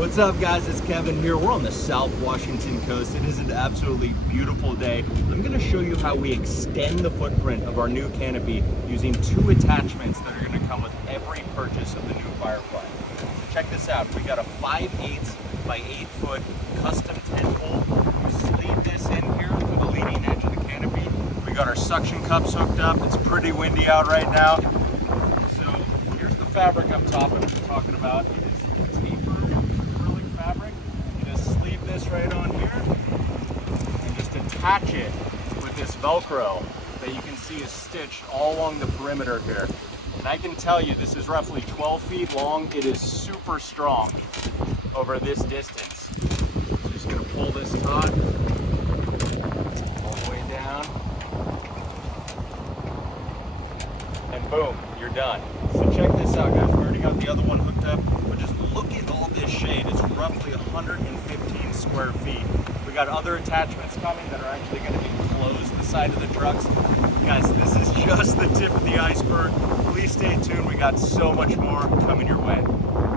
What's up, guys? It's Kevin here. We're on the South Washington coast. It is an absolutely beautiful day. I'm going to show you how we extend the footprint of our new canopy using two attachments that are going to come with every purchase of the new Firefly. Check this out. We got a 5/8 by 8 foot custom tent pole. You sleeve this in here to the leading edge of the canopy. We got our suction cups hooked up. It's pretty windy out right now. So here's the fabric up top that I'm talking about. It's acrylic fabric. You just sleeve this right on here and just attach it with this Velcro that you can see is stitched all along the perimeter here. And I can tell you this is roughly 12 feet long. It is super strong over this distance. Just gonna pull this taut all the way down. And boom, you're done. So check this out, guys. We already got the other one hooked up, but just look at all this shade. It's roughly 115 square feet. We got other attachments coming that are actually going to enclose the side of the trucks. Guys, this is just the tip of the iceberg. Please stay tuned. We got so much more coming your way.